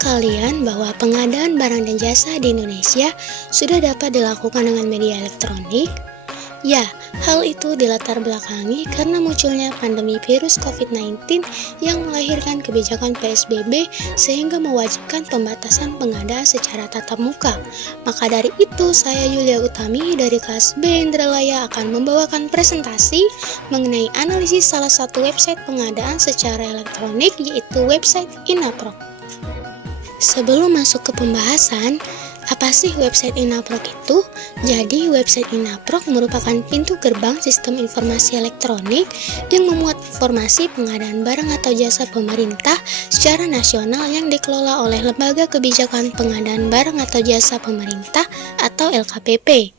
kalian bahwa pengadaan barang dan jasa di Indonesia sudah dapat dilakukan dengan media elektronik? Ya, hal itu dilatar belakangi karena munculnya pandemi virus COVID-19 yang melahirkan kebijakan PSBB sehingga mewajibkan pembatasan pengadaan secara tatap muka. Maka dari itu, saya Yulia Utami dari kelas B Indralaya akan membawakan presentasi mengenai analisis salah satu website pengadaan secara elektronik, yaitu website Inaprok. Sebelum masuk ke pembahasan, apa sih website Inaprok itu? Jadi, website Inaprok merupakan pintu gerbang sistem informasi elektronik yang memuat informasi pengadaan barang atau jasa pemerintah secara nasional yang dikelola oleh Lembaga Kebijakan Pengadaan Barang atau Jasa Pemerintah atau LKPP.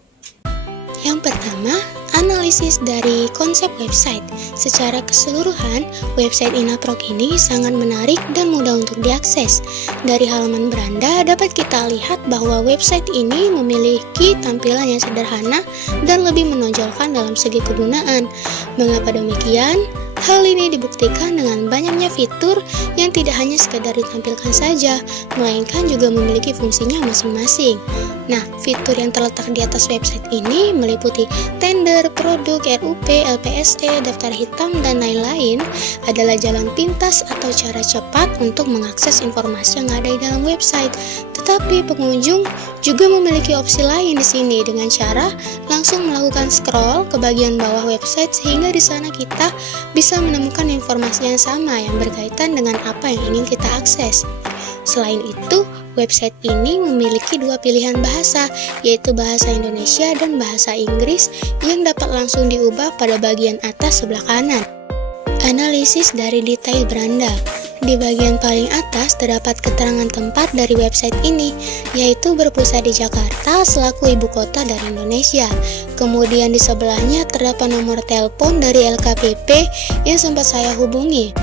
Yang pertama, analisis dari konsep website. Secara keseluruhan, website Inaprok ini sangat menarik dan mudah untuk diakses. Dari halaman beranda dapat kita lihat bahwa website ini memiliki tampilan yang sederhana dan lebih menonjolkan dalam segi kegunaan. Mengapa demikian? Hal ini dibuktikan dengan banyaknya fitur yang tidak hanya sekedar ditampilkan saja, melainkan juga memiliki fungsinya masing-masing. Nah, fitur yang terletak di atas website ini meliputi tender, produk, RUP, LPSE, daftar hitam, dan lain-lain adalah jalan pintas atau cara cepat untuk mengakses informasi yang ada di dalam website. Tetapi pengunjung juga memiliki opsi lain di sini dengan cara langsung melakukan scroll ke bagian bawah website sehingga di sana kita bisa menemukan informasi yang sama yang berkaitan dengan apa yang ingin kita akses. Selain itu, website ini memiliki dua pilihan bahasa, yaitu bahasa Indonesia dan bahasa Inggris yang dapat langsung diubah pada bagian atas sebelah kanan. Analisis dari detail beranda. Di bagian paling atas terdapat keterangan tempat dari website ini, yaitu berpusat di Jakarta selaku ibu kota dari Indonesia. Kemudian di sebelahnya terdapat nomor telepon dari LKPP yang sempat saya hubungi.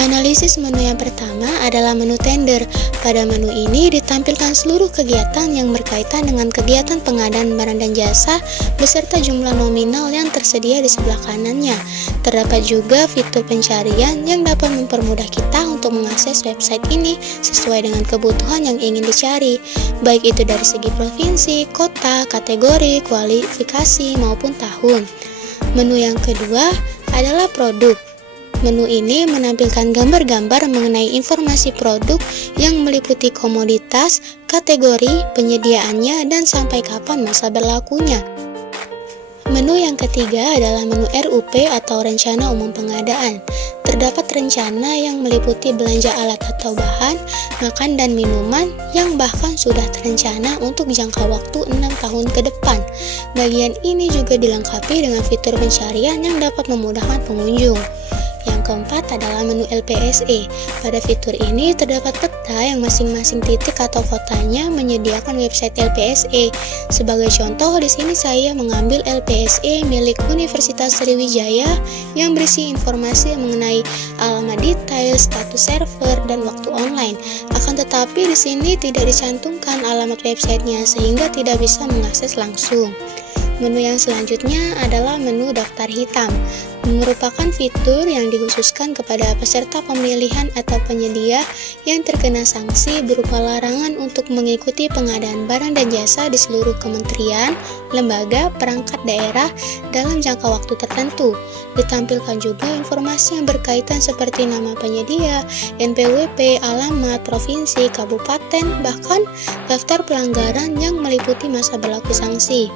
Analisis menu yang pertama adalah menu tender. Pada menu ini ditampilkan seluruh kegiatan yang berkaitan dengan kegiatan pengadaan barang dan jasa beserta jumlah nominal yang tersedia di sebelah kanannya. Terdapat juga fitur pencarian yang dapat mempermudah kita untuk mengakses website ini sesuai dengan kebutuhan yang ingin dicari, baik itu dari segi provinsi, kota, kategori, kualifikasi, maupun tahun. Menu yang kedua adalah produk. Menu ini menampilkan gambar-gambar mengenai informasi produk yang meliputi komoditas, kategori, penyediaannya, dan sampai kapan masa berlakunya. Menu yang ketiga adalah menu RUP atau Rencana Umum Pengadaan. Terdapat rencana yang meliputi belanja alat atau bahan, makan dan minuman yang bahkan sudah terencana untuk jangka waktu 6 tahun ke depan. Bagian ini juga dilengkapi dengan fitur pencarian yang dapat memudahkan pengunjung. Yang keempat adalah menu LPSE. Pada fitur ini terdapat peta yang masing-masing titik atau kotanya menyediakan website LPSE. Sebagai contoh, di sini saya mengambil LPSE milik Universitas Sriwijaya yang berisi informasi mengenai alamat detail, status server, dan waktu online. Akan tetapi di sini tidak dicantumkan alamat websitenya sehingga tidak bisa mengakses langsung. Menu yang selanjutnya adalah menu daftar hitam. Merupakan fitur yang dikhususkan kepada peserta pemilihan atau penyedia yang terkena sanksi berupa larangan untuk mengikuti pengadaan barang dan jasa di seluruh kementerian, lembaga, perangkat daerah dalam jangka waktu tertentu. Ditampilkan juga informasi yang berkaitan seperti nama penyedia, NPWP, alamat, provinsi, kabupaten, bahkan daftar pelanggaran yang meliputi masa berlaku sanksi.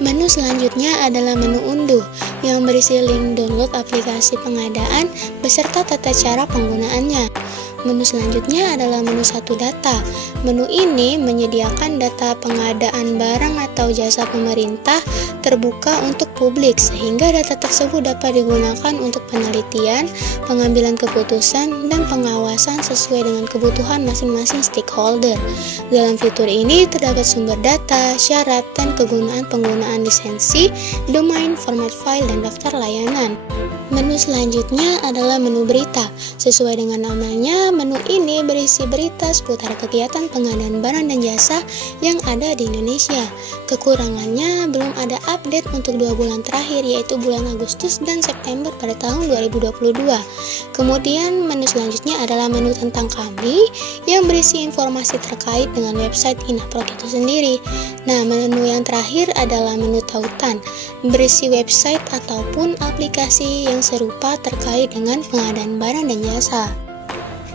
Menu selanjutnya adalah menu unduh yang berisi link download aplikasi pengadaan beserta tata cara penggunaannya. Menu selanjutnya adalah menu satu data. Menu ini menyediakan data pengadaan barang atau jasa pemerintah terbuka untuk publik sehingga data tersebut dapat digunakan untuk penelitian, pengambilan keputusan, dan pengawasan sesuai dengan kebutuhan masing-masing stakeholder. Dalam fitur ini terdapat sumber data, syarat, dan kegunaan penggunaan lisensi, domain, format file, dan daftar layanan. Menu selanjutnya adalah menu berita. Sesuai dengan namanya, menu ini berisi berita seputar kegiatan pengadaan barang dan jasa yang ada di Indonesia. Kekurangannya, belum ada update untuk 2 bulan terakhir, yaitu bulan Agustus dan September pada tahun 2022. Kemudian menu selanjutnya adalah menu tentang kami yang berisi informasi terkait dengan website Inaprok itu sendiri. Nah, menu yang terakhir adalah menu tautan, berisi website ataupun aplikasi yang serupa terkait dengan pengadaan barang dan jasa.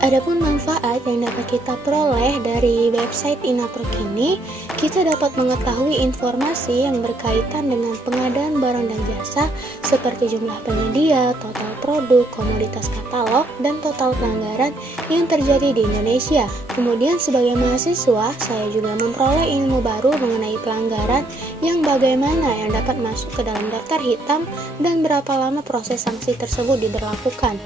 Adapun manfaat yang dapat kita peroleh dari website Inaprok ini, kita dapat mengetahui informasi yang berkaitan dengan pengadaan barang dan jasa seperti jumlah penyedia, total produk, komoditas katalog, dan total pelanggaran yang terjadi di Indonesia. Kemudian sebagai mahasiswa, saya juga memperoleh ilmu baru mengenai pelanggaran yang bagaimana yang dapat masuk ke dalam daftar hitam dan berapa lama proses sanksi tersebut diberlakukan.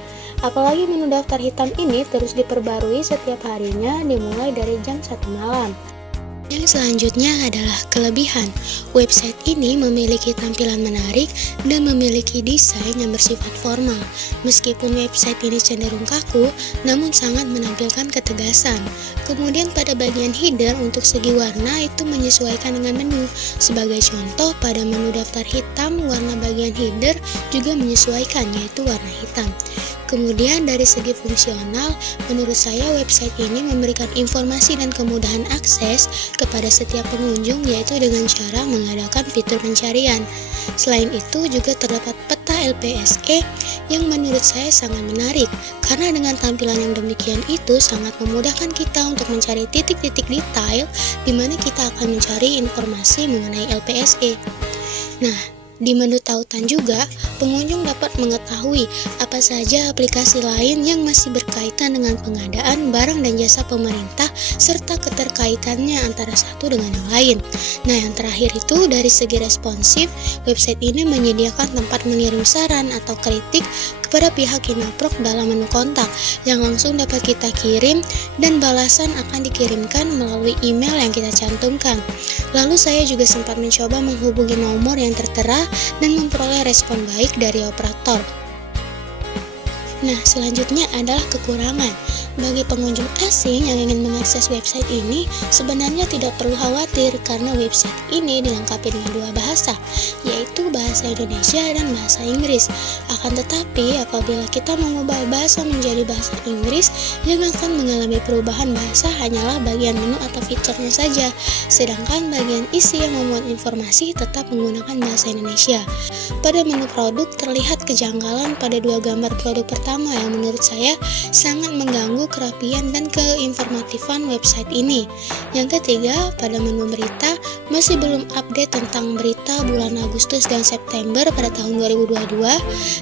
Apalagi menu daftar hitam ini terus diperbarui setiap harinya dimulai dari jam 1 malam. Yang selanjutnya adalah kelebihan. Website ini memiliki tampilan menarik dan memiliki desain yang bersifat formal. Meskipun website ini cenderung kaku, namun sangat menampilkan ketegasan. Kemudian pada bagian header untuk segi warna itu menyesuaikan dengan menu. Sebagai contoh, pada menu daftar hitam, warna bagian header juga menyesuaikan, yaitu warna hitam. Kemudian dari segi fungsional, menurut saya website ini memberikan informasi dan kemudahan akses kepada setiap pengunjung, yaitu dengan cara mengadakan fitur pencarian. Selain itu juga terdapat peta LPSE yang menurut saya sangat menarik, karena dengan tampilan yang demikian itu sangat memudahkan kita untuk mencari titik-titik detail di mana kita akan mencari informasi mengenai LPSE. Nah, di menu tautan juga, pengunjung dapat mengetahui apa saja aplikasi lain yang masih berkaitan dengan pengadaan barang dan jasa pemerintah serta keterkaitannya antara satu dengan yang lain. Nah, yang terakhir itu dari segi responsif, website ini menyediakan tempat mengirim saran atau kritik kepada pihak Inaprok dalam menu kontak yang langsung dapat kita kirim dan balasan akan dikirimkan melalui email yang kita cantumkan. Lalu saya juga sempat mencoba menghubungi nomor yang tertera dan memperoleh respon baik dari operator. Nah, selanjutnya adalah kekurangan. Bagi pengunjung asing yang ingin mengakses website ini, sebenarnya tidak perlu khawatir karena website ini dilengkapi dengan 2 bahasa, yaitu bahasa Indonesia dan bahasa Inggris. Akan tetapi, apabila kita mengubah bahasa menjadi bahasa Inggris, yang akan mengalami perubahan bahasa hanyalah bagian menu atau fiturnya saja, sedangkan bagian isi yang memuat informasi tetap menggunakan bahasa Indonesia. Pada menu produk terlihat kejanggalan pada 2 gambar produk pertama yang menurut saya sangat mengganggu kerapian dan keinformatifan website ini. Yang ketiga, pada menu berita masih belum update tentang berita bulan Agustus dan September pada tahun 2022.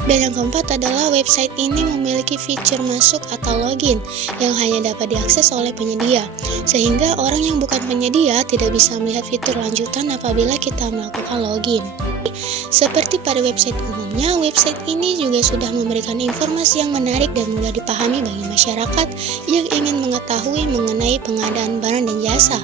Dan yang keempat adalah website ini memiliki fitur masuk atau login yang hanya dapat diakses oleh penyedia, sehingga orang yang bukan penyedia tidak bisa melihat fitur lanjutan apabila kita melakukan login. Seperti pada website umumnya, website ini juga sudah memberikan informasi yang menarik dan mudah dipahami bagi masyarakat yang ingin mengetahui mengenai pengadaan barang dan jasa.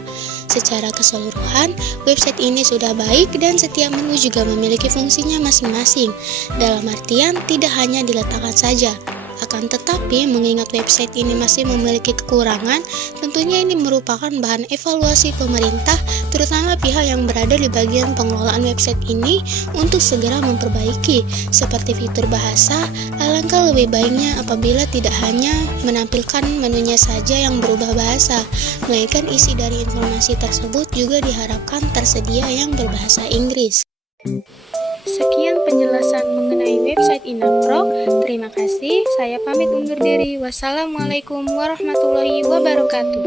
Secara keseluruhan, website ini sudah baik dan setiap menu juga memiliki fungsinya masing-masing. Dalam artian, tidak hanya diletakkan saja. Akan tetapi, mengingat website ini masih memiliki kekurangan, tentunya ini merupakan bahan evaluasi pemerintah, terutama pihak yang berada di bagian pengelolaan website ini untuk segera memperbaiki. Seperti fitur bahasa, alangkah lebih baiknya apabila tidak hanya menampilkan menunya saja yang berubah bahasa, melainkan isi dari informasi tersebut juga diharapkan tersedia yang berbahasa Inggris. Sekian penjelasan mengenai website Inaprok. Terima kasih. Saya pamit undur diri. Wassalamualaikum warahmatullahi wabarakatuh.